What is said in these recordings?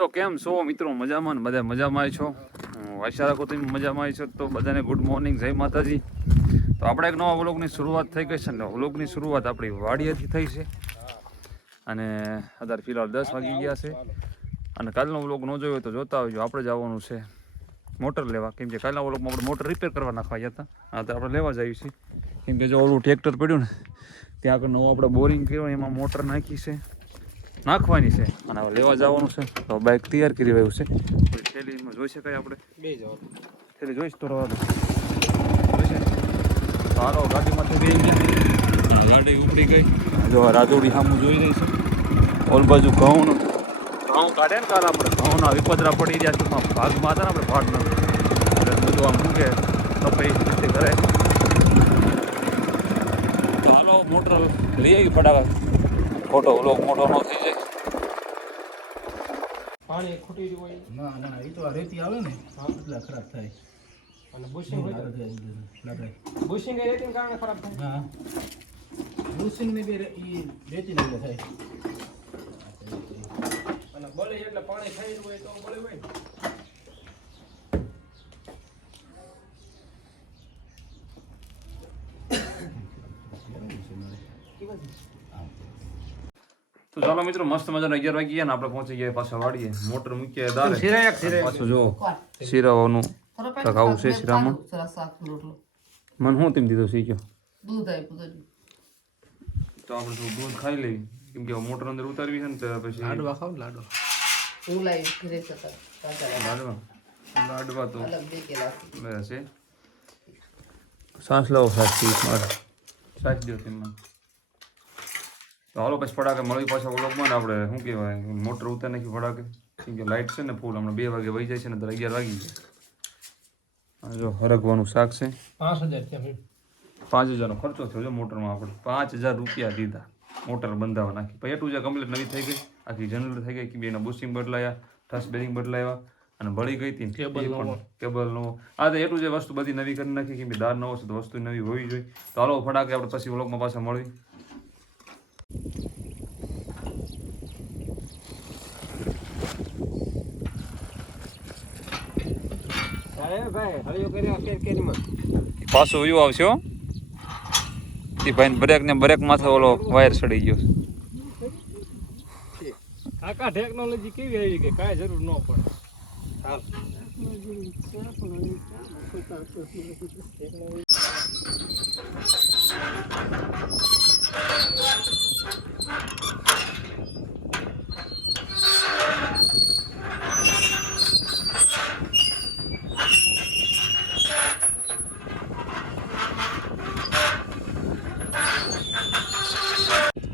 તો કેમ છો મિત્રો? મજામાં ને બધા મજામાં છો? આશા રાખો તમે મજામાં છો. તો બધાને ગુડ મોર્નિંગ, જય માતાજી. તો આપણે એક નવા વ્લોગની શરૂઆત થઈ ગઈ છે ને વ્લોગની શરૂઆત આપણી વાડીએથી થઈ છે અને અત્યારે ફિલહાલ 10 વાગી ગયા છે. અને કાલનો વ્લોગ ન જોયો તો જોતા આવજો. આપણે જવાનું છે મોટર લેવા, કેમ કે કાલના વ્લોગમાં આપણે મોટર રિપેર કરવા નાખવા ગયા હતા. હા, તો આપણે લેવા જઈએ છીએ, કેમ કે જો ઓલું ટ્રેક્ટર પડ્યું ને ત્યાં આગળ નવું આપણે બોરિંગ કર્યું, એમાં મોટર નાખવાની છે અને હવે લેવા જવાનું છે. તો બાઇક તૈયાર કરી રહ્યું છે. થેલીમાં જોઈ શકાય, આપણે બે જવાનું થેલી જોઈશ તો રવા દો. હાલો, ગાડીમાંથી બે ગયા, ગાડી ઉપડી ગઈ. જો રાજોડી સામું જોઈ રહી છે. ઓલ બાજુ ઘઉં કાઢે ને કાલ આપણે ઘઉંના વિપદરા પડી રહ્યા છે. ભાગમાં હતા ને આપણે ભાગના બધું આમ મૂકે કપાઈ રીતે કરે. તો હાલો મોટર લઈ આવી ફટાફટ, ખોટો વ્લોગ મોટો ન થઈ જાય. પાણી ખૂટી રહ્યું હોય ના ના એ તો આ રેતી આવે ને એટલે ખરાબ થાય. અને બુશિંગ હોય લગાય બુશિંગ એ રેતીને કારણે ખરાબ થાય. હા, બુશિંગ ને બે ઈ રેતી ને થાય. અને બળે એટલે પાણી થઈ રહ્યું હોય તો બળે હોય ને. તો ચાલો મિત્રો, મસ્ત મજાનો 11 વાગી ગયા ને આપણે પહોંચી ગયા પાછા વાડીએ. મોટર મૂકીએ દારે પાછું જો શીરાવાનું આવું છે. શીરામાં મને શું તેમ દીધો શીખ્યો દૂધ આપ્યું તો આપણે થોડું દૂધ ખાઈ લેવી, કેમ કે મોટર અંદર ઉતારવી છે ને તો પછી લાડવા ખાવ લાડવા હું લાવી ઘરે જતા લાડવા તો અલગ દે કેલા બસ છે. સાસ લાવો, સાસ મારે સાસ દો તેમાં. તો હાલો પછી ફટાકે મળી પાછા વ્લોગમાં ને આપણે શું કહેવાય મોટર ઉતાર નાખી ફટાકે, કેમ કે લાઇટ છે ને ફૂલ હમણાં 2 વાગે વહી જાય છે ને તો 11 વાગી ગયા. જો હરગવાનું શાક છે. 5000 5000નો ખર્ચો થયો છે મોટરમાં. આપણે 5000 રૂપિયા દીધા મોટર બંધાવા નાખી. પછી એટલું જે કમ્પ્લીટ નવી થઈ ગઈ, આખી જનરલ થઈ ગઈ, કે એના બુશિંગ બદલાયા, ઠસ બેરિંગ બદલાયા અને બળી ગઈ હતી કેબલ નો. આ તો એટલું જે વસ્તુ બધી નવી કરી નાખી, કેમ કે દાર નવો છે તો વસ્તુ નવી હોવી જોઈએ. તો હાલો ફટાકે આપણે પછી વ્લોગમાં પાછા મળી. પાછું વ્યૂ આવશે હો. એ ભાઈ બ્રેક માથે ઓલો વાયર ચડી ગયો. આકા ટેકનોલોજી કેવી આવી કે કાંઈ જરૂર ન પડે. હાલ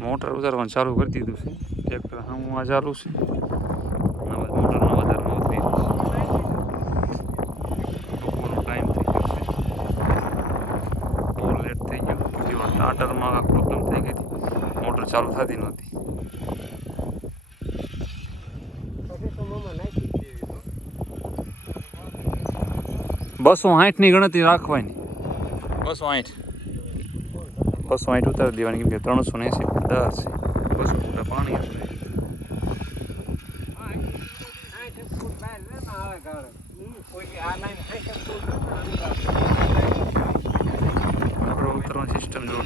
મોટર ઉતારવાનું ચાલુ કરી દીધું છે. ટ્રેક્ટર સામું આ ચાલુ છે. મોટરના વધારમાં ઉતરી બપોરનો ટાઈમ થઈ ગયો છે. બહુ લેટ થઈ ગયો. જેવા સ્ટાર્ટરમાં પ્રોબ્લેમ થઈ ગઈ હતી, મોટર ચાલુ થતી નહોતી. ₹260 ની ગણતરી રાખવાની. 260 ઉતારી દેવાની, કેમ કે 380 દર છે. 200 પાણી હશે. ઉતરવાની સિસ્ટમ જો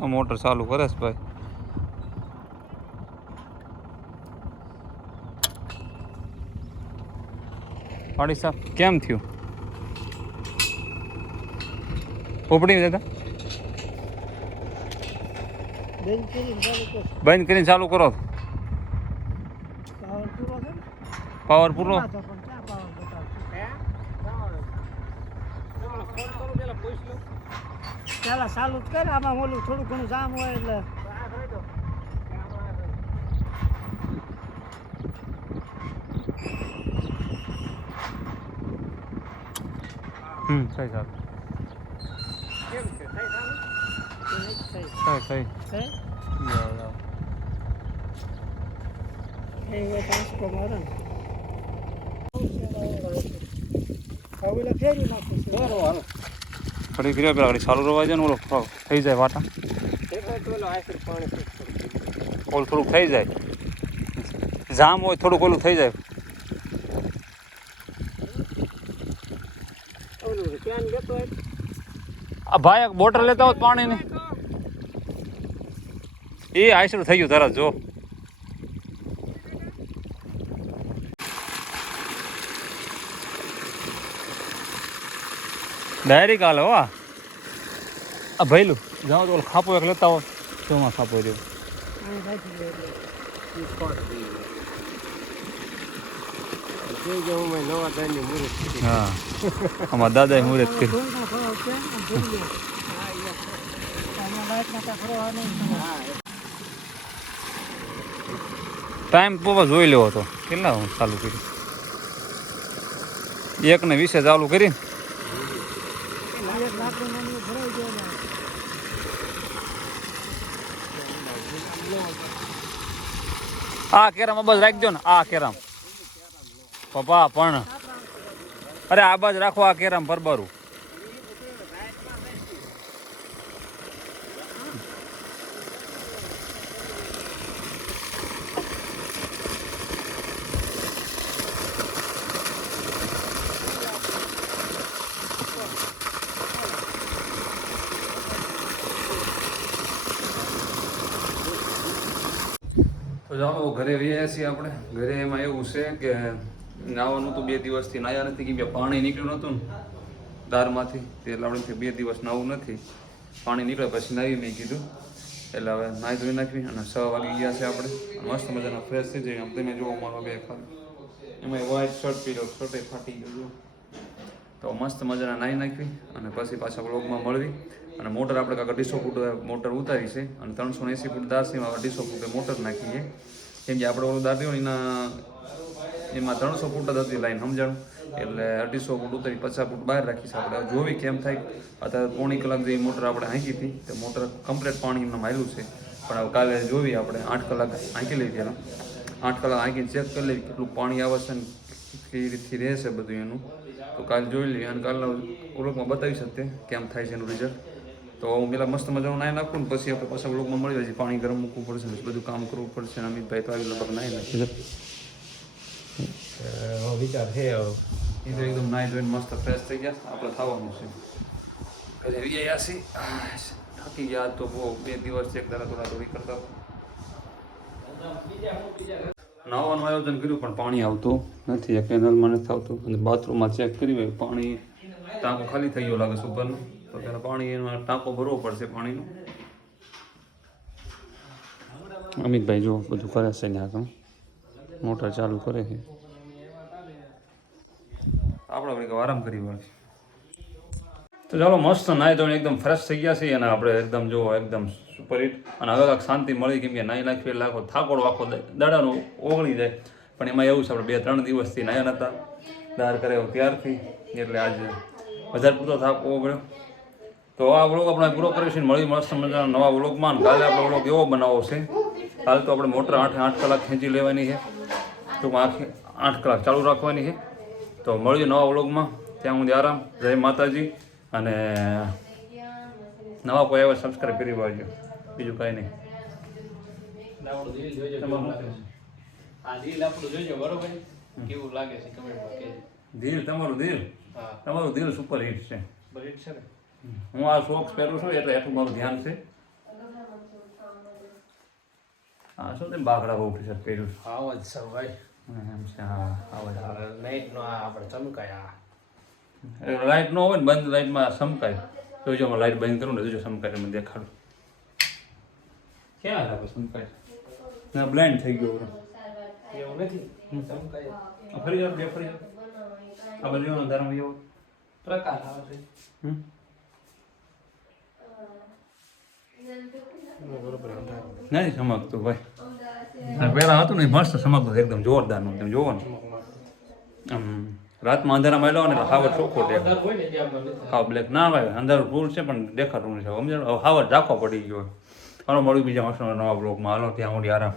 આ મોટર ચાલુ કરે છે ભાઈ. પાડી સાહેબ કેમ થયું? ઉપડી દાદા બંધ કરીને ચાલુ કરો. પાવર પૂરો. ચાલો ચાલુ જ કર. આમાં ઓલું થોડું ઘણું જામ હોય એટલે થઈ સારું. કેમ છે થઈ ચાલુ થઈ એ ટ્રાન્સફર મારે ને હવે ફેરી નાખું છું. બરોબર હાલો ફરી ફરી પેલા ચાલુ રવા જાય ને ઓલો થઈ જાય વાટા ઓલું થોડુંક થઈ જાય જામ હોય થોડુંક ઓલું થઈ જાય આ ભાઈ એક બોટલ લેતા હોત પાણીની એ આઈસરું થઈ ગયું તરત જો ડાયરી કાલે હો આ ભૈલું જાઓ તો ખાપો એક લેતા હો શોમાં ખાપો રહ્યો હા અમારા દાદાએ મુહૂર્ત કર્યું ટાઈમ પપ્પા જોઈ લેવો હતો કેટલા હું ચાલુ કર્યું 1:20 ચાલુ કરી આ કેરામ અબાજ રાખજો ને આ કેરામ પપ્પા પણ અરે આ બાજ રાખો આ કેરામ પરબારું તો જાઓ ઘરે વ્યા છીએ આપણે ઘરે એમાં એવું છે કે નાવાનું તો 2 દિવસથી નાયા નથી કેમ કે પાણી નીકળ્યું નહોતું ને દારમાંથી એટલે આપણે 2 દિવસ નાવું નથી પાણી નીકળે પછી નાવી મેં કીધું એટલે હવે નાહી ધોઈ નાખવી અને 6 વાગી ગયા છે આપણે મસ્ત મજાના ફ્રેશ થઈ જાય તમે જુઓ મારો બે ખાલી એમાં વ્હાઈટ શર્ટ પહેર્યો શર્ટે ફાટી ગયો તો મસ્ત મજાના નાહી નાખવી અને પછી પાછા બ્લોગમાં મળવી અને મોટર આપણે કાંઈક 250 ફૂટ મોટર ઉતારી છે અને 380 ફૂટ દાસીમાં 250 ફૂટે મોટર નાખીએ કેમ કે આપણે ઓલું દાદ્યો ને એમાં 300 ફૂટ જ હતી લાઈન સમજાણું એટલે 250 ફૂટ ઉતારી 50 ફૂટ બહાર રાખી છે આપણે જોવી કેમ થાય અત્યારે પોણી કલાક જે મોટર આપણે હાંકી હતી તો મોટર કમ્પ્લીટ પાણી એમને માર્યું છે પણ હવે કાલે જોવી આપણે 8 કલાક હાંકી લઈ પહેલાં 8 કલાક હાંકીને ચેક કરી લઈએ કેટલું પાણી આવે છે ને કેવી રીતથી રહેશે બધું એનું તો કાલે જોઈ લઈએ અને કાલના વ્લોગમાં બતાવી શકીએ કેમ થાય છે એનું રિઝલ્ટ તો હું પેલા મસ્ત મજાનું નાહી નાખું ને પછી આપણે પાછા વ્લોગમાં મળી જાય પાણી ગરમ મૂકવું પડશે બધું કામ કરવું પડશે અને અમિતભાઈ તો આવી લગભગ નાહી નાખી વિચાર છે એ તો એકદમ નાહી ધોઈને મસ્ત ફ્રેશ થઈ ગયા આપણે થવાનું છે ઘરે ગયા છીએ થાકી ગયા તો બહુ 2 દિવસ એક દાડા થોડી કરતા નાવાનું આયોજન કર્યું પણ પાણી આવતું નથી કેનલમાં નથી આવતું અને બાથરૂમમાં ચેક કર્યું હોય પાણી ટાંકો ખાલી થઈ ગયો લાગે સુપરનું તો ત્યારે પાણી એમાં ટાંકો ભરવો પડશે પાણીનો અમિતભાઈ જો બધું કરે છે ને આગળ મોટર ચાલુ કરે છે આપણે વળી આરામ કરી વળશે તો ચાલો મસ્ત નાહી ધોઈને એકદમ ફ્રેશ થઈ ગયા છીએ અને આપણે એકદમ જો એકદમ સુપરહિટ અને હવે કાંઈક શાંતિ મળી કેમ કે નાહી નાખી એટલે આખો થાકોડો આખો દાડાનો ઓગળી જાય પણ એમાં એવું છે આપણે 2-3 દિવસથી નાહ્યા નહોતા દાર કરે ત્યારથી એટલે આજે વધારે પૂરો થાક ઓગળ્યો તો આ વ્લોગ આપણે પૂરો કરીશું મળી મસ્ત મજાના નવા વ્લોગમાં કાલે આપણે વ્લોગ એવો બનાવવો છે કાલે તો આપણે મોટર 8 કલાક ખેંચી લેવાની છે ટૂંકમાં 8 કલાક ચાલુ રાખવાની છે તો મળીએ નવા વ્લોગમાં ત્યાં સુધી આરામ જય માતાજી અને નવા કોઈ આવે સબસ્ક્રાઈબ કરી વાળજો બીજું કાંઈ નહીં દિલ તમારું દિલ સુપર હિટ છે હું આ શોખ પહેરું છું એટલે એટલું મારું ધ્યાન છે હા શું તેમ બાગડા બહુ ટી શર્ટ પહેર્યું આવાજ સર ભાઈ એમ છે હા આવાજ નાઈટ નો આપણે ચમકાય લાઇટ ન હોય ને બંધ લાઇટમાં સમકાય જોજો હું લાઇટ બંધ કરું ને જોજો સમકાય મને દેખાડું ક્યાં આવે સમકાય ના બ્લાઇન્ડ થઈ ગયો એવું નથી ચમકાય ફરી જાવ બે ફરી આ બધું અંધારામાં એવો પ્રકાશ આવે છે નથી ચમકતું ભાઈ પહેલા હતું ને મસ્ત ચમકતું એકદમ જોરદારનું તમે જોવો ને આમ રાતમાં અંધારામાં આવ્યો ને હાવર ચોખ્ખો દેખાય હાવ બ્લેક ના ભાઈ અંધારું ફૂલ છે પણ દેખાતું નથી સમજાણું હાવર ઝાંખો પડી ગયો હાલો મળ્યું બીજા મસ્ત નવા બ્લોગમાં હાલો ત્યાં સુધી આરામ